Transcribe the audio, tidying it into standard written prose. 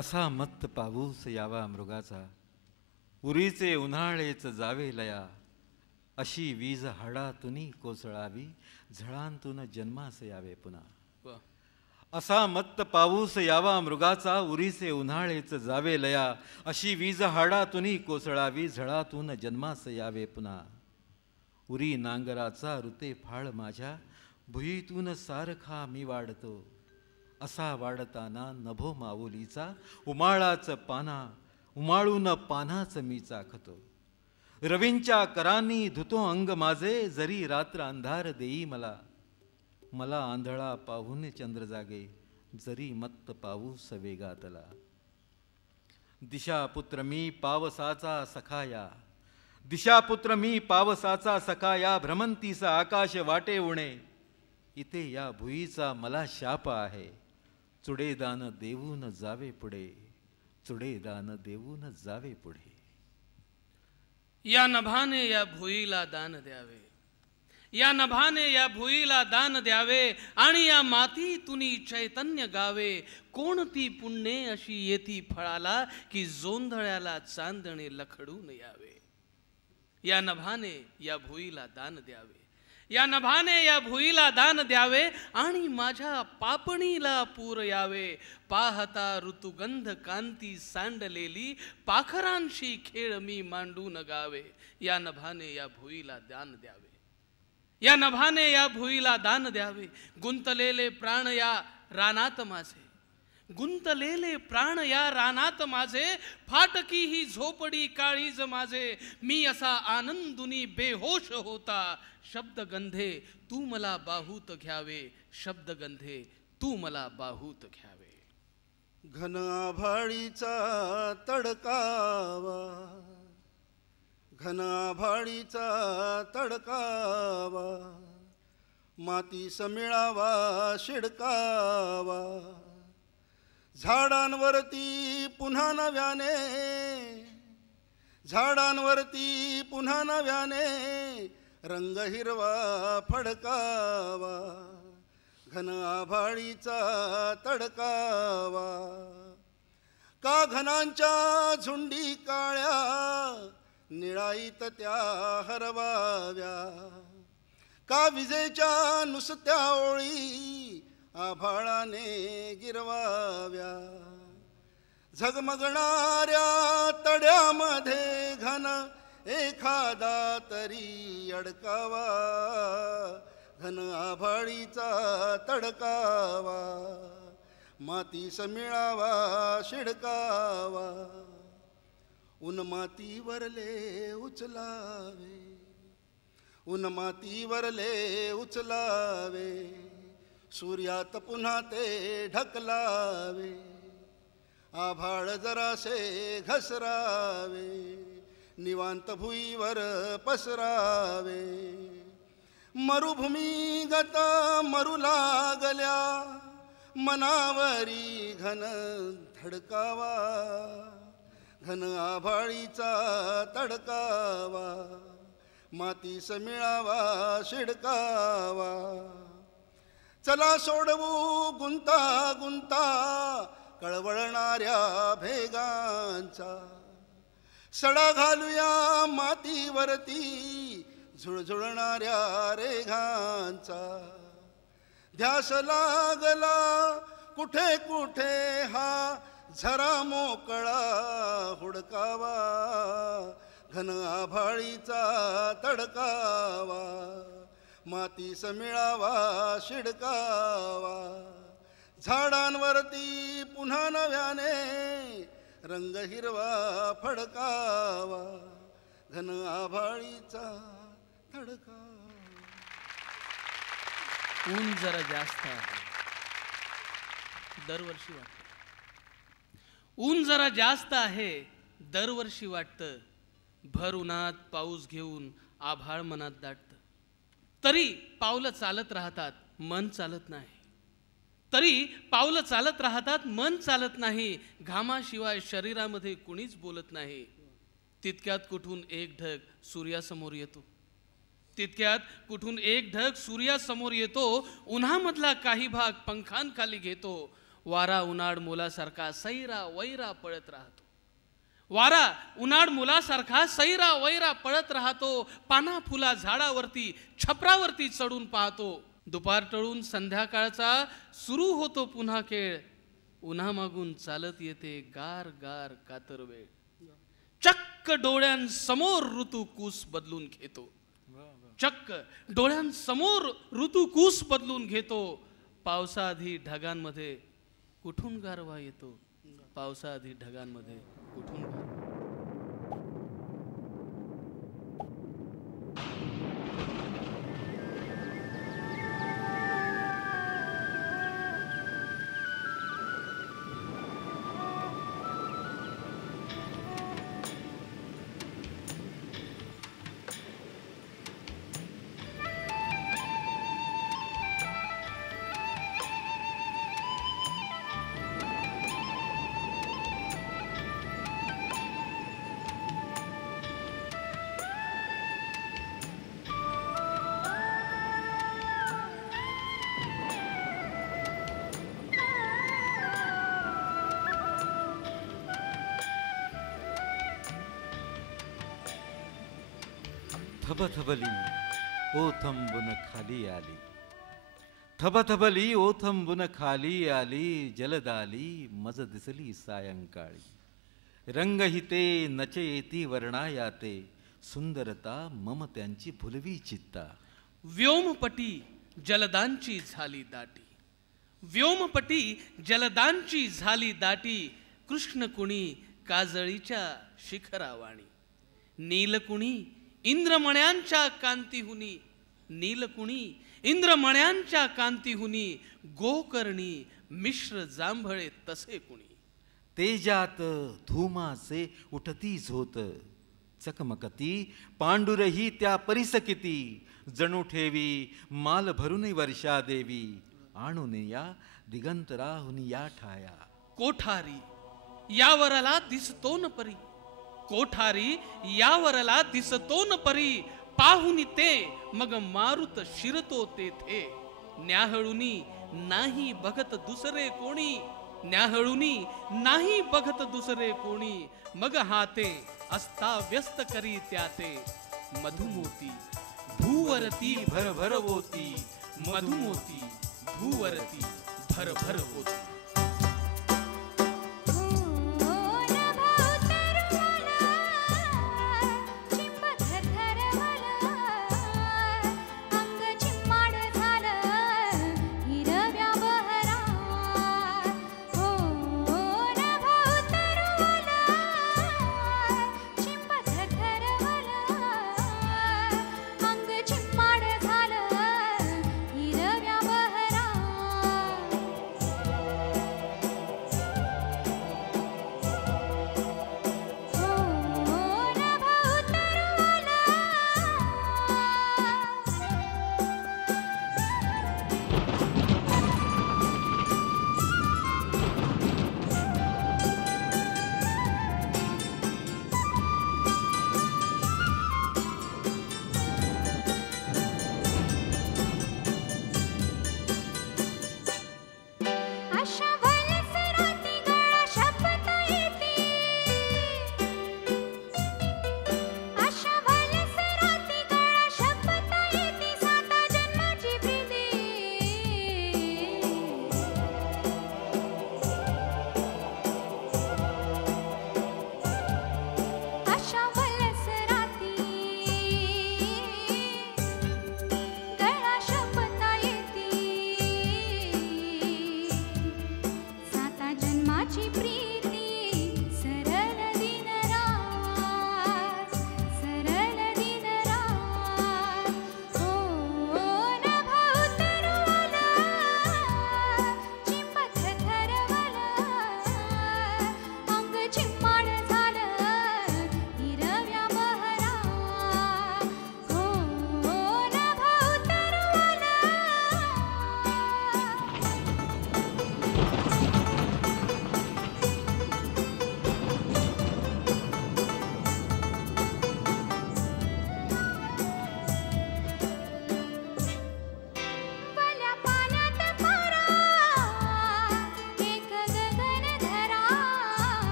असा मत्त पाऊस यावा मृगाचा, उरीचे उन्हाळेच जावे लया. अशी वीज हाडातुनी कोसळावी, झळांतून जन्मास यावे पुन्हा. असा मत्त पाऊस यावा मृगाचा, उरीचे उन्हाळेच जावे लया. अशी वीज हाडातुनी कोसळावी, झळातून जन्मास यावे पुन्हा. उरी नांगराचा ऋते फाळ माझ्या, भुईतून सारखा मी वाढतो. असा वाढताना नभो माऊलीचा, उमाळून पानाच मी चाखतो. रवींच्या करांनी धुतो अंग माझे, जरी रात्र अंधार देई मला. मला आंधळा पाहून चंद्र जागे, जरी मत्त पाऊस वेगातला. दिशापुत्र मी पावसाचा सखाया, दिशापुत्र मी पावसाचा सखाया. भ्रमंतीस आकाश वाटे उणे, इथे या भुईचा मला शाप आहे. चुडेदान देऊन जावे पुढे, चुडेदान देऊन जावे पुढे. या नभाने या भुईला दान द्यावे, या नभाने या भुईला दान द्यावे. आणि या मातीतुनी चैतन्य गावे. कोणती पुण्ये अशी येती फळाला, की जोंधळ्याला चांदणे लखडून यावे. या नभाने या भुईला दान द्यावे, या नभाने या भुईला दान द्यावे. आणि माझ्या पापणीला पूर यावे. पाहता ऋतुगंध कांती सांडलेली, पाखरांशी खेळ मी मांडून गावे. या नभाने या भुईला दान द्यावे, या नभाने या भुईला दान द्यावे. गुंतलेले प्राण या रानात माझे, गुंतलेले प्राण या रानात माझे. फाटकी ही झोपडी काळीज माझे, मी असा आनंदुनी बेहोश होता. शब्दगंधे तू मला बाहूत घ्यावे, शब्दगंधे तू मला बाहूत घ्यावे. घन आभाळीचा तडकावा, घन आभाळीचा तडकावा. माती समिळावा शिडकावा. झाडांवरती पुन्हा नव्याने, झाडांवरती पुन्हा नव्याने. रंग हिरवा फडकावा, घन आभाळीचा तडकावा. का घनांच्या झुंडी काळ्या, निळाईत त्या हरवाव्या. का विजेच्या नुसत्या ओळी, आभाळाने गिरवाव्या. झगमगणाऱ्या तड्यामध्ये घन एखादा तरी अडकावा. घन आभाळीचा तडकावा. माती समिळावा शिडकावा. उन मातीवरले उचलावे, उन मातीवरले उचलावे. सूर्यात पुन्हा ते ढकलावे. आभाळ जरासे घसरावे, निवांत भुईवर पसरावे. मरुभूमीगत मरू लागल्या, मनावरी घन धडकावा. घन आभाळीचा तडकावा. माती समिळावा शिडकावा. चला सोडवू गुंता गुंता, कळवळणाऱ्या भेगांचा. सडा घालूया मातीवरती, झुळझुळणाऱ्या रेघांचा. ध्यास लागला कुठे कुठे हा, झरा मोकळा हुडकावा. घन आभाळीचा तडकावा. माती समिळावा शिडकावा. झाडांवरती पुन्हा नव्याने, रंग हिरवा फडकावा. घन आभाळीचा तडकावा. ऊन जरा जास्त आहे, दरवर्षी वाटतं. ऊन जरा जास्त आहे, दरवर्षी वाटतं. भर उन्हात पाऊस घेऊन आभाळ मनात दाटतं. तरी पावलं चालत राहतात, मन चालत नाही. तरी पावलं चालत राहतात, मन चालत नाही. घामाशिवाय शरीरामध्ये कुणीच बोलत नाही. तितक्यात कुठून एक ढग सूर्यासमोर येतो. तितक्यात कुठून एक ढग सूर्यासमोर येतो. उन्हामधला काही भाग पंखांखाली घेतो. वारा उन्हाळ मुलासारखा सैरा वैरा पळत राहतो. वारा उन्हाळ मुलासारखा सैरा वैरा पळत राहतो. पाना फुला झाडावरती छपरावरती चढून पाहतो. दुपार टळून संध्याकाळचा सुरू होतो पुन्हा खेळ. उन्हा मागून चालत येते गार गार कातर वेळ. चक्क डोळ्यांसमोर ऋतुकूस बदलून घेतो. चक्क डोळ्यांसमोर ऋतुकूस बदलून घेतो. पावसाआधी ढगांमध्ये कुठून गारवा येतो. पावसाआधी ढगांमध्ये कुठून गारवा. थबथबली ओथंबुन खाली आली. थबथबली ओथंबुन खाली आली. जलदाली मज दिसली सायंकाळी. रंगहिते नचयेती वर्णायाते. सुंदरता मम त्यांची भुलवी चित्ता. व्योमपटी जलदांची झाली दाटी. व्योमपटी जलदांची झाली दाटी. कृष्णकुणी काजळीच्या शिखरावाणी. नीलकुणी इंद्रमण्यांच्या कांतीहुनी. नीलकुणी इंद्रमण्यांच्या कांतीहुनी. गोकर्णी मिश्र जांभळे तसे कुणी. तेजात धूमाचे उठती झोत. चकमकती पांडुरही त्या परिसकिती. जणू ठेवी माल भरून वर्षा देवी. आणून या दिगंतराहुनी या ठाया. कोठारी यावरला दिसतो न परी. कोठारी यावरला दिसतो न परी. पाहुनी ते मग मारुत शिरतो तेथे. न्याहळुनी नाही बघत दुसरे कोणी. न्याहळुनी नाही बघत दुसरे कोणी. मग हाते अस्ताव्यस्त करी त्याते. मधुमोती भूवरती भरभर होती. मधुमोती भूवरती भरभर होती.